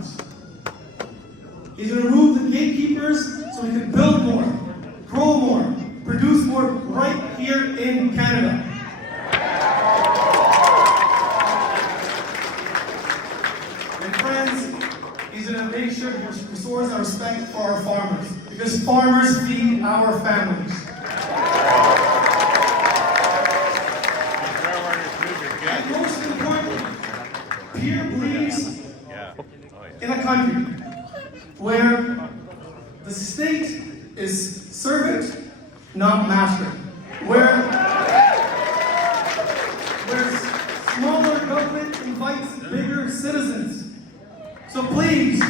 Fairgrounds. He's going to remove the gatekeepers so we can build more, grow more, produce more right here in Canada. And friends, he's going to make sure he restores our respect for our farmers, because farmers feed our families. And most importantly, Pierre believes in a country where the state is servant, not master. Where smaller government invites bigger citizens. So please,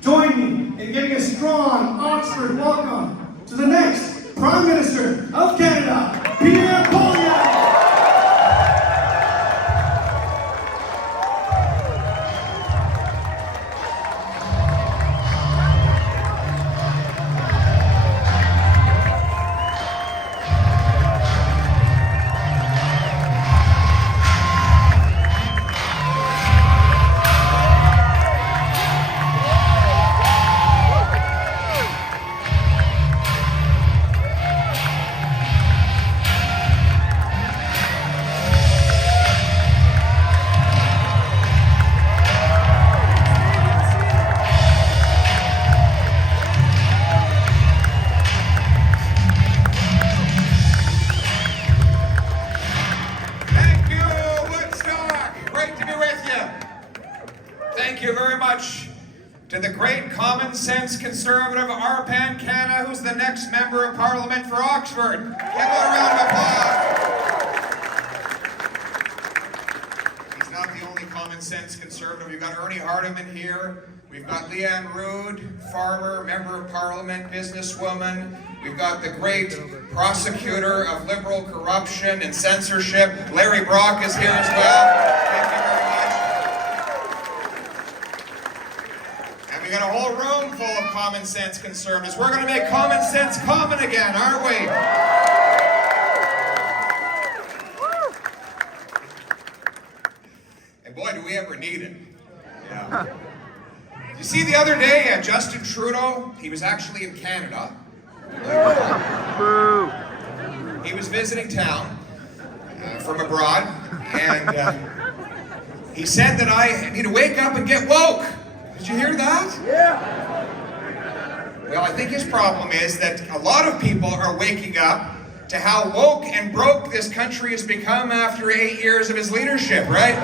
join me in giving a strong Oxford welcome to the next Prime Minister of Canada, Pierre Poilievre. Thank you very much to the great common sense Conservative Arpan Khanna, who's the next Member of Parliament for Oxford. Give him a round of applause. He's not the only common sense Conservative. We've got Ernie Hardeman here. We've got Leanne Rood, farmer, Member of Parliament, businesswoman. We've got the great prosecutor of liberal corruption and censorship. Larry Brock is here as well. Thank you very much. And we got a whole room full of common sense Conservatives. We're going to make common sense common again, aren't we? And boy, do we ever need it. Yeah. You see, the other day, Justin Trudeau, he was actually in Canada. He was visiting town from abroad, and he said that I need to wake up and get woke. Did you hear that? Yeah. Well, I think his problem is that a lot of people are waking up to how woke and broke this country has become after 8 years of his leadership, right?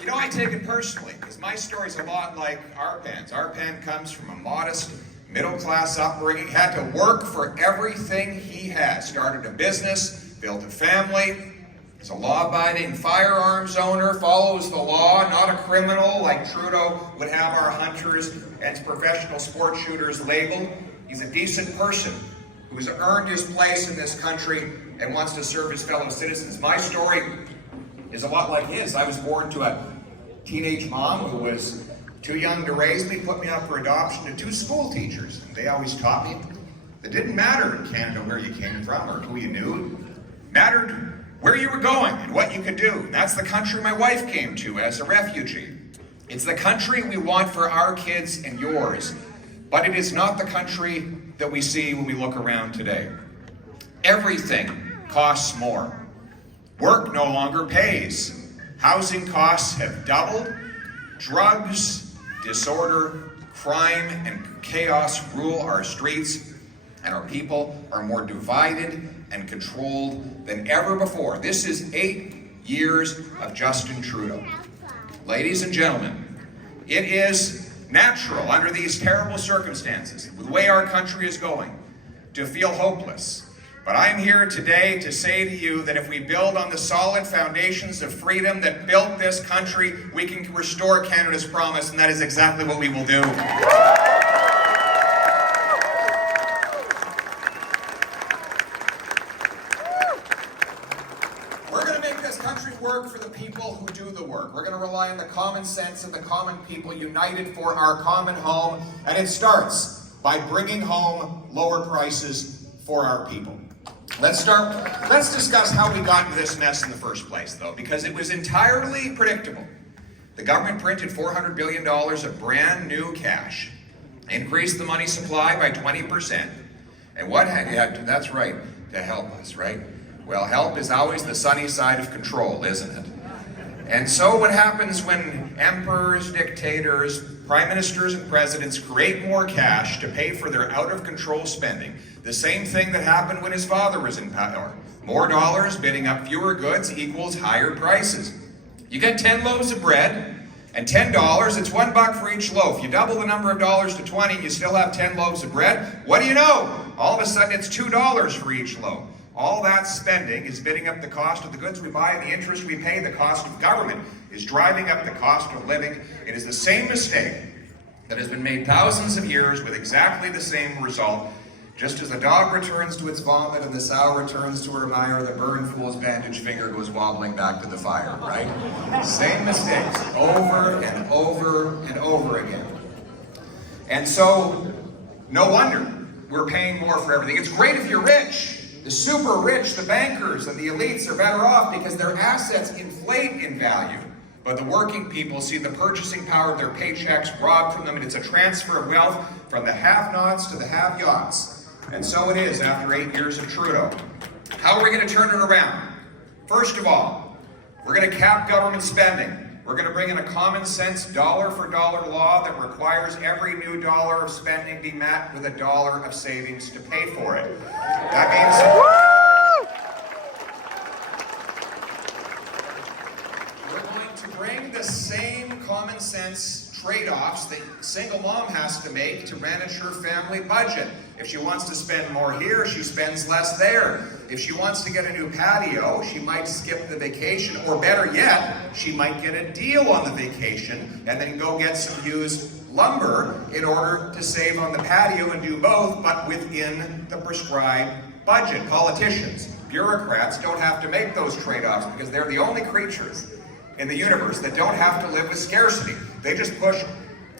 You know, I take it personally, because my story's a lot like Arpan's. Arpan comes from a modest, middle-class upbringing, had to work for everything he has. Started a business, built a family, is a law-abiding firearms owner, follows the law, not a criminal like Trudeau would have our hunters and professional sport shooters labeled. He's a decent person who has earned his place in this country and wants to serve his fellow citizens. My story is a lot like his. I was born to a teenage mom who was too young to raise me, put me up for adoption to two school teachers. They always taught me it didn't matter in Canada where you came from or who you knew. It mattered where you were going and what you could do. And that's the country my wife came to as a refugee. It's the country we want for our kids and yours, but it is not the country that we see when we look around today. Everything costs more. Work no longer pays. Housing costs have doubled. Drugs, disorder, crime, and chaos rule our streets, and our people are more divided and controlled than ever before. This is 8 years of Justin Trudeau. Ladies and gentlemen, it is natural under these terrible circumstances, the way our country is going, to feel hopeless. But I'm here today to say to you that if we build on the solid foundations of freedom that built this country, we can restore Canada's promise, and that is exactly what we will do. We're going to make this country work for the people who do the work. We're going to rely on the common sense of the common people united for our common home, and it starts by bringing home lower prices for our people. Let's discuss how we got into this mess in the first place, though, because it was entirely predictable. The government printed $400 billion of brand new cash, increased the money supply by 20%. And what had, that's right, to help us, right? Well, help is always the sunny side of control, isn't it? And so what happens when emperors, dictators, prime ministers, and presidents create more cash to pay for their out-of-control spending? The same thing that happened when his father was in power. More dollars bidding up fewer goods equals higher prices. You get 10 loaves of bread, and $10, it's $1 for each loaf. You double the number of dollars to 20, and you still have 10 loaves of bread. What do you know? All of a sudden, it's $2 for each loaf. All that spending is bidding up the cost of the goods we buy, and the interest we pay. The cost of government is driving up the cost of living. It is the same mistake that has been made thousands of years with exactly the same result. Just as the dog returns to its vomit and the sow returns to her mire, the burned fool's bandaged finger goes wobbling back to the fire, right? Same mistakes over and over and over again. And so, no wonder we're paying more for everything. It's great if you're rich. The super rich, the bankers, and the elites are better off because their assets inflate in value. But the working people see the purchasing power of their paychecks robbed from them, and it's a transfer of wealth from the have-nots to the have-yots. And so it is after 8 years of Trudeau. How are we going to turn it around? First of all, we're going to cap government spending. We're going to bring in a common-sense dollar-for-dollar law that requires every new dollar of spending be met with a dollar of savings to pay for it. That means we're going to bring the same common-sense trade-offs that single mom has to make to manage her family budget. If she wants to spend more here, she spends less there. If she wants to get a new patio, she might skip the vacation, or better yet, she might get a deal on the vacation and then go get some used lumber in order to save on the patio and do both, but within the prescribed budget. Politicians, bureaucrats don't have to make those trade-offs because they're the only creatures in the universe that don't have to live with scarcity. They just push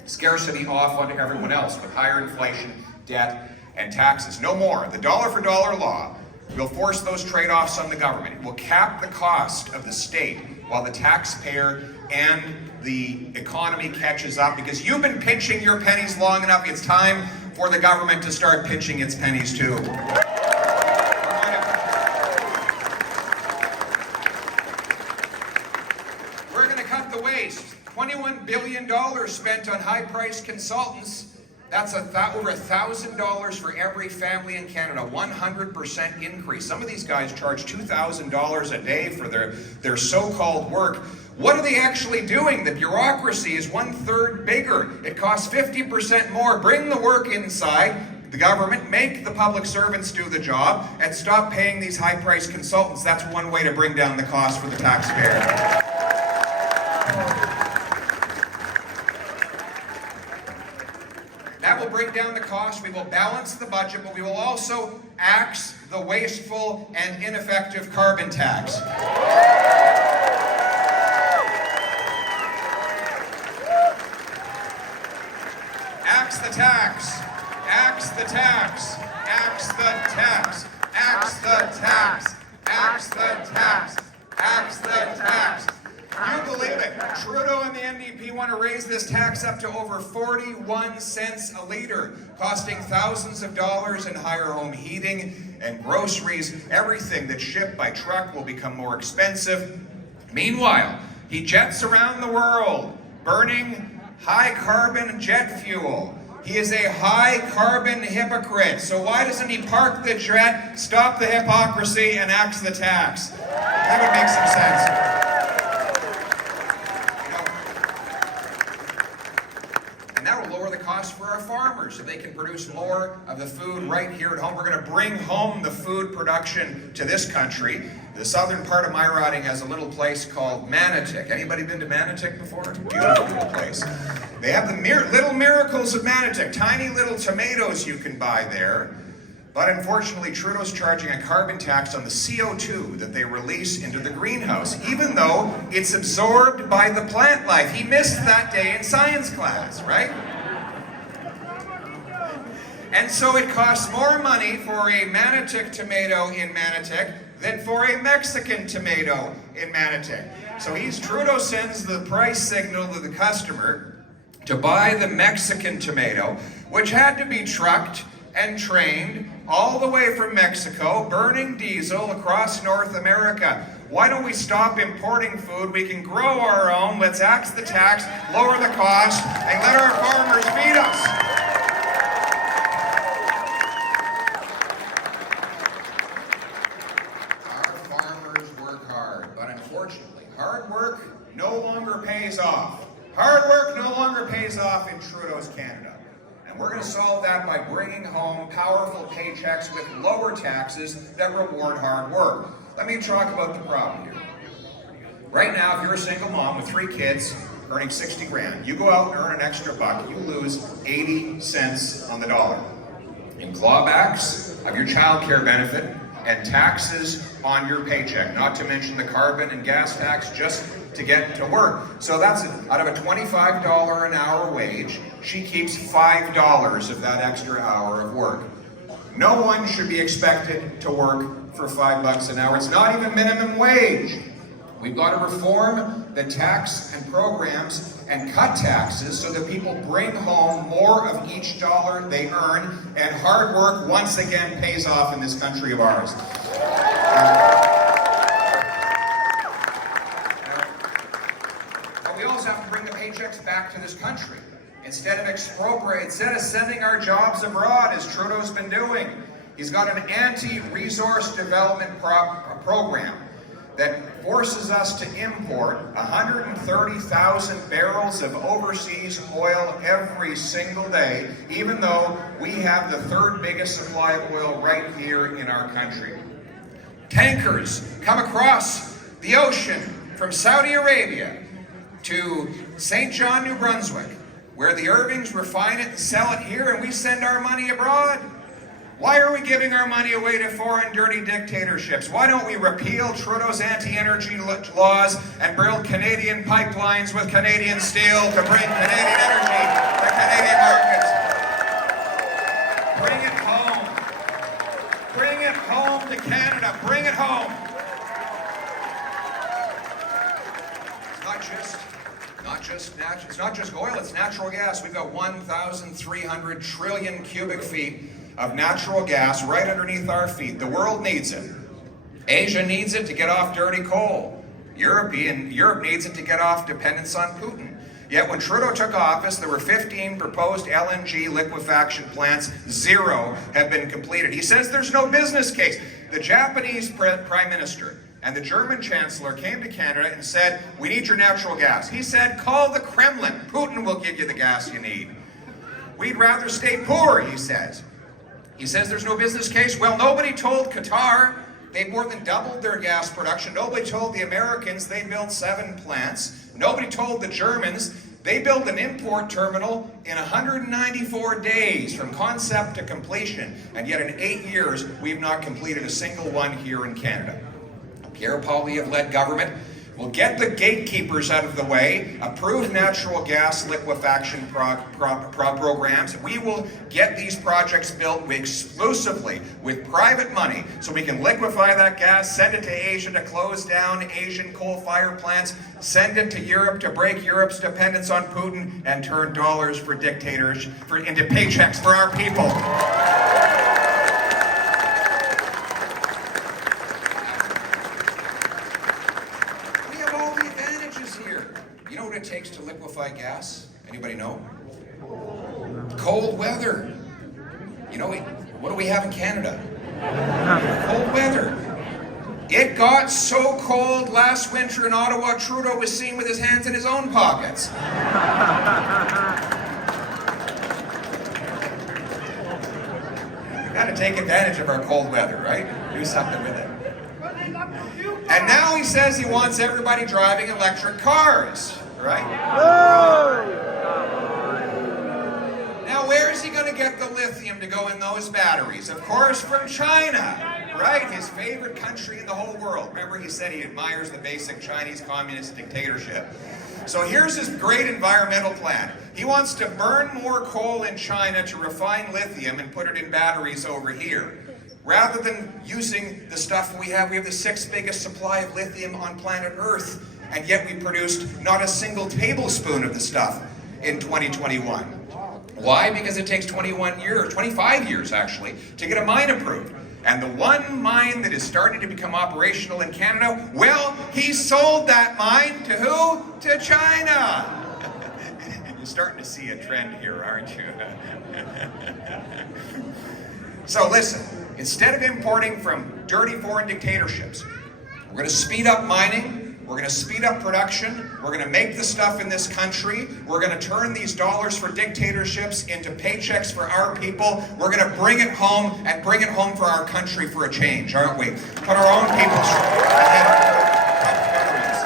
scarcity off onto everyone else with higher inflation, debt, and taxes. No more. The dollar-for-dollar law will force those trade-offs on the government. It will cap the cost of the state while the taxpayer and the economy catches up, because you've been pinching your pennies long enough. It's time for the government to start pinching its pennies too. We're going to cut the waste. $21 billion spent on high-priced consultants. That's over $1,000 for every family in Canada, 100% increase. Some of these guys charge $2,000 a day for their so-called work. What are they actually doing? The bureaucracy is 1/3 bigger. It costs 50% more. Bring the work inside the government, make the public servants do the job, and stop paying these high-priced consultants. That's one way to bring down the cost for the taxpayer. That will bring down the cost, we will balance the budget, but we will also axe the wasteful and ineffective carbon tax. Axe the tax, axe the tax, axe the tax, axe the tax, axe the tax, axe the tax. You believe it? Trudeau and the NDP want to raise this tax up to over 41 cents a litre, costing thousands of dollars in higher home heating and groceries. Everything that's shipped by truck will become more expensive. Meanwhile, he jets around the world, burning high-carbon jet fuel. He is a high-carbon hypocrite. So why doesn't he park the jet, stop the hypocrisy, and axe the tax? That would make some sense. That will lower the cost for our farmers so they can produce more of the food right here at home. We're going to bring home the food production to this country. The southern part of my riding has a little place called Manotick. Anybody been to Manotick before? Beautiful little place. They have the little miracles of Manotick, tiny little tomatoes you can buy there. But unfortunately, Trudeau's charging a carbon tax on the CO2 that they release into the greenhouse, even though it's absorbed by the plant life. He missed that day in science class, right? And so it costs more money for a Manotick tomato in Manotick than for a Mexican tomato in Manotick. So Trudeau sends the price signal to the customer to buy the Mexican tomato, which had to be trucked and trained all the way from Mexico, burning diesel across North America. Why don't we stop importing food? We can grow our own. Let's axe the tax, lower the cost, and let our farmers feed us. Hard work no longer pays off. Hard work no longer pays off in Trudeau's Canada. And we're going to solve that by bringing home powerful paychecks with lower taxes that reward hard work. Let me talk about the problem here. Right now, if you're a single mom with 3 kids earning 60 grand, you go out and earn an extra buck, you lose 80 cents on the dollar in clawbacks of your child care benefit and taxes on your paycheck, not to mention the carbon and gas tax just to get to work. So that's out of a $25 an hour wage, she keeps $5 of that extra hour of work. No one should be expected to work for $5 an hour. It's not even minimum wage. We've got to reform the tax and programs and cut taxes so that people bring home more of each dollar they earn, and hard work once again pays off in this country of ours. But we also have to bring the paychecks back to this country. Instead of sending our jobs abroad, as Trudeau's been doing. He's got an anti-resource development program that forces us to import 130,000 barrels of overseas oil every single day, even though we have the 3rd biggest supply of oil right here in our country. Tankers come across the ocean from Saudi Arabia to St. John, New Brunswick, where the Irvings refine it and sell it here, and we send our money abroad. Why are we giving our money away to foreign dirty dictatorships? Why don't we repeal Trudeau's anti-energy laws and build Canadian pipelines with Canadian steel to bring Canadian energy to Canadian markets? Bring it home. Bring it home to Canada. Bring it home. It's not just oil, it's natural gas. We've got 1,300 trillion cubic feet of natural gas right underneath our feet. The world needs it. Asia needs it to get off dirty coal. Europe needs it to get off dependence on Putin. Yet when Trudeau took office, there were 15 proposed LNG liquefaction plants. 0 have been completed. He says there's no business case. The Japanese Prime Minister and the German Chancellor came to Canada and said, we need your natural gas. He said, call the Kremlin. Putin will give you the gas you need. We'd rather stay poor, he says. He says there's no business case. Well, nobody told Qatar they more than doubled their gas production. Nobody told the Americans they built 7 plants. Nobody told the Germans they built an import terminal in 194 days from concept to completion. And yet in 8 years, we've not completed a single one here in Canada. Pierre Poilievre-led government will get the gatekeepers out of the way, approve natural gas liquefaction programs. We will get these projects built exclusively with private money so we can liquefy that gas, send it to Asia to close down Asian coal-fired plants, send it to Europe to break Europe's dependence on Putin, and turn dollars for dictators into paychecks for our people. You know what it takes to liquefy gas? Anybody know? Cold weather. You know, what do we have in Canada? Cold weather. It got so cold last winter in Ottawa, Trudeau was seen with his hands in his own pockets. We've got to take advantage of our cold weather, right? Do something with it. And now he says he wants everybody driving electric cars, right? Now where is he going to get the lithium to go in those batteries? Of course, from China. Right, his favorite country in the whole world. Remember, he said he admires the basic Chinese communist dictatorship. So here's his great environmental plan. He wants to burn more coal in China to refine lithium and put it in batteries over here. Rather than using the stuff we have the 6th biggest supply of lithium on planet Earth, and yet we produced not a single tablespoon of the stuff in 2021. Why? Because it takes 25 years actually, to get a mine approved. And the one mine that is starting to become operational in Canada, well, he sold that mine to who? To China. You're starting to see a trend here, aren't you? So listen, instead of importing from dirty foreign dictatorships, we're going to speed up mining. We're going to speed up production. We're going to make the stuff in this country. We're going to turn these dollars for dictatorships into paychecks for our people. We're going to bring it home and bring it home for our country for a change, aren't we? Put our own people ahead of governments.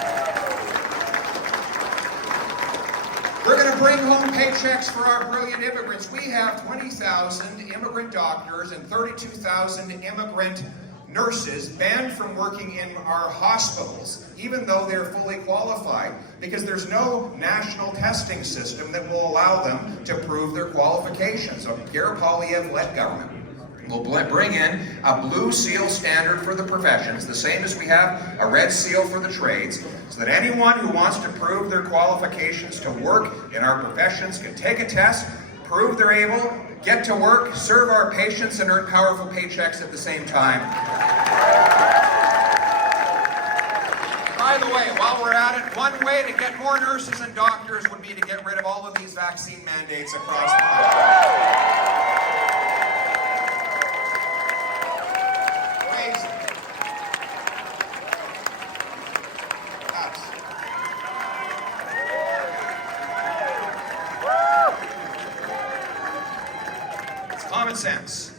We're going to bring home paychecks for our brilliant immigrants. We have 20,000 immigrant doctors and 32,000 immigrant nurses banned from working in our hospitals, even though they're fully qualified, because there's no national testing system that will allow them to prove their qualifications. So Pierre Poilievre-led government will bring in a blue seal standard for the professions, the same as we have a red seal for the trades, so that anyone who wants to prove their qualifications to work in our professions can take a test, prove they're able, get to work, serve our patients, and earn powerful paychecks at the same time. By the way, while we're at it, one way to get more nurses and doctors would be to get rid of all of these vaccine mandates across the country. Common sense.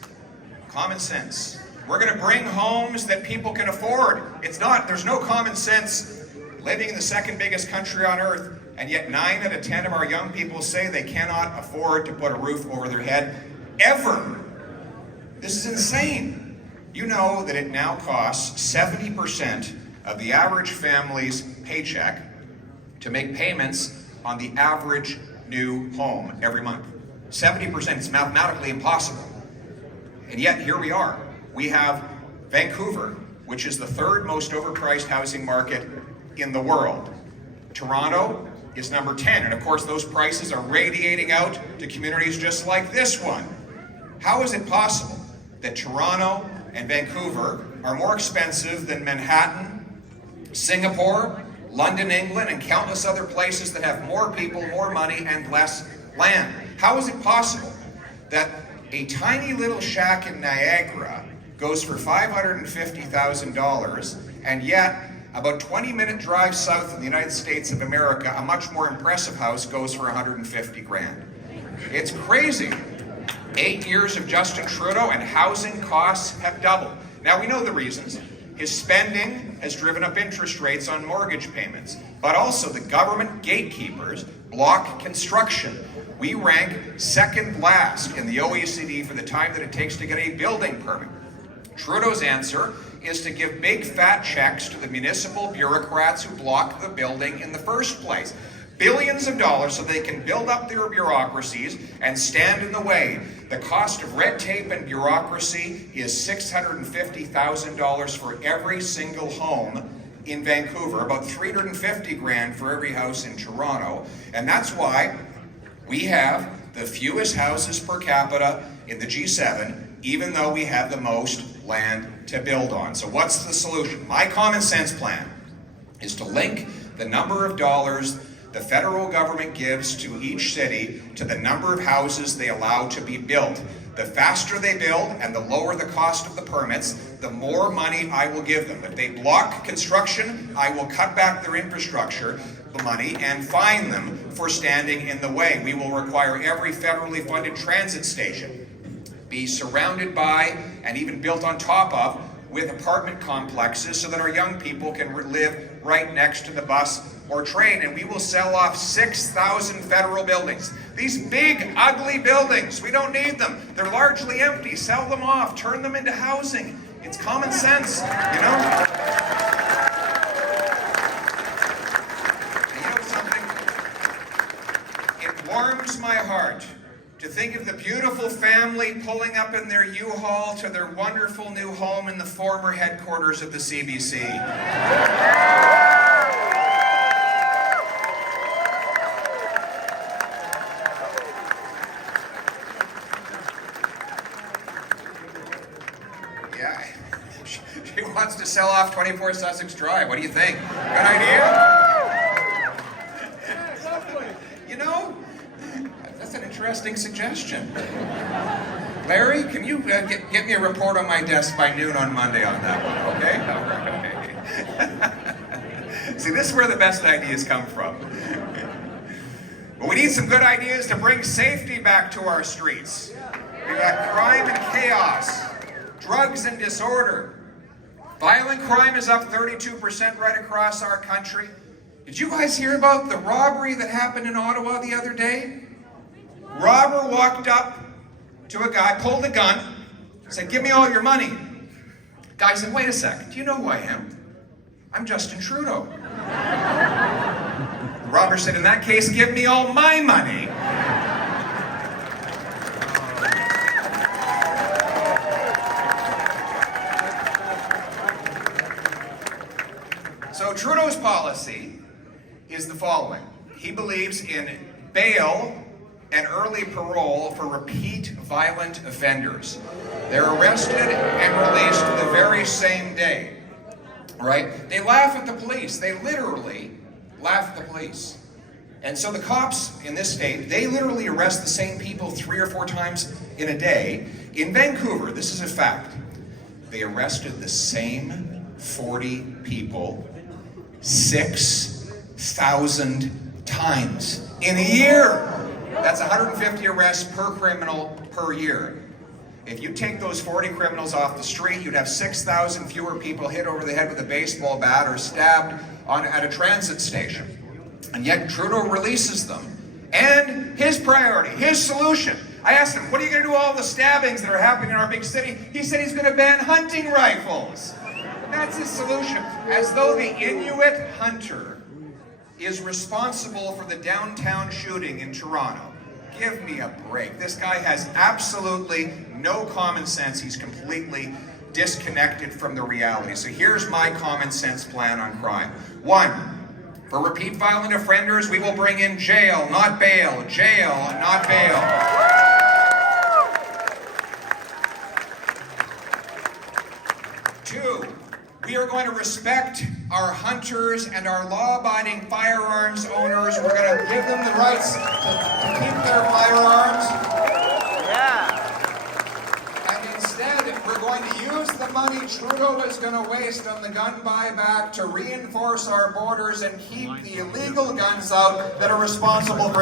Common sense. We're going to bring homes that people can afford. There's no common sense living in the 2nd biggest country on earth, and yet 9 out of 10 of our young people say they cannot afford to put a roof over their head ever. This is insane. You know that it now costs 70% of the average family's paycheck to make payments on the average new home every month. 70%, it's mathematically impossible. And yet, here we are. We have Vancouver, which is the 3rd most overpriced housing market in the world. Toronto is number 10, and of course those prices are radiating out to communities just like this one. How is it possible that Toronto and Vancouver are more expensive than Manhattan, Singapore, London, England, and countless other places that have more people, more money, and less land? How is it possible that a tiny little shack in Niagara goes for $550,000, and yet about 20-minute drive south in the United States of America, a much more impressive house goes for $150,000? It's crazy. 8 years of Justin Trudeau and housing costs have doubled. Now we know the reasons. His spending has driven up interest rates on mortgage payments, but also the government gatekeepers block construction. We rank 2nd last in the OECD for the time that it takes to get a building permit. Trudeau's answer is to give big fat checks to the municipal bureaucrats who block the building in the first place. Billions of dollars so they can build up their bureaucracies and stand in the way. The cost of red tape and bureaucracy is $650,000 for every single home in Vancouver, about $350,000 for every house in Toronto, and that's why we have the fewest houses per capita in the G7, even though we have the most land to build on. So what's the solution? My common sense plan is to link the number of dollars the federal government gives to each city to the number of houses they allow to be built. The faster they build and the lower the cost of the permits, the more money I will give them. If they block construction, I will cut back their infrastructure money and fine them for standing in the way. We will require every federally funded transit station be surrounded by and even built on top of with apartment complexes so that our young people can live right next to the bus or train, and we will sell off 6,000 federal buildings. These big, ugly buildings, we don't need them. They're largely empty. Sell them off, turn them into housing. It's common sense, you know? Something? It warms my heart to think of the beautiful family pulling up in their U-Haul to their wonderful new home in the former headquarters of the CBC. Yeah, she wants to sell off 24 Sussex Drive. What do you think? Good idea? You know, that's an interesting suggestion. Larry, can you get me a report on my desk by noon on Monday on that one, okay? See, this is where the best ideas come from. But we need some good ideas to bring safety back to our streets. We've got crime and chaos, drugs and disorder. Violent crime is up 32% right across our country. Did you guys hear about the robbery that happened in Ottawa the other day? Robber walked up to a guy, pulled a gun, said, "Give me all your money." Guy said, "Wait a second, do you know who I am? I'm Justin Trudeau." The robber said, "In that case, give me all my money." So Trudeau's policy is the following. He believes in bail and early parole for repeat violent offenders. They're arrested and released the very same day, right? They laugh at the police. They literally laugh at the police. And so the cops in this state, they literally arrest the same people 3 or 4 times in a day. In Vancouver, this is a fact, they arrested the same 40 people 6,000 times in a year. That's 150 arrests per criminal per year. If you take those 40 criminals off the street, you'd have 6,000 fewer people hit over the head with a baseball bat or stabbed at a transit station. And yet Trudeau releases them. And his priority, his solution, I asked him, what are you going to do with all the stabbings that are happening in our big city? He said he's going to ban hunting rifles. That's his solution. As though the Inuit hunter is responsible for the downtown shooting in Toronto. Give me a break. This guy has absolutely no common sense. He's completely disconnected from the reality. So here's my common sense plan on crime. 1, for repeat violent offenders, we will bring in jail, not bail. Jail, not bail. 2, we are going to respect our hunters and our law-abiding firearms owners. We're going to give them the rights to keep their firearms. Yeah. And instead, we're going to use the money Trudeau is going to waste on the gun buyback to reinforce our borders and keep the illegal guns out that are responsible for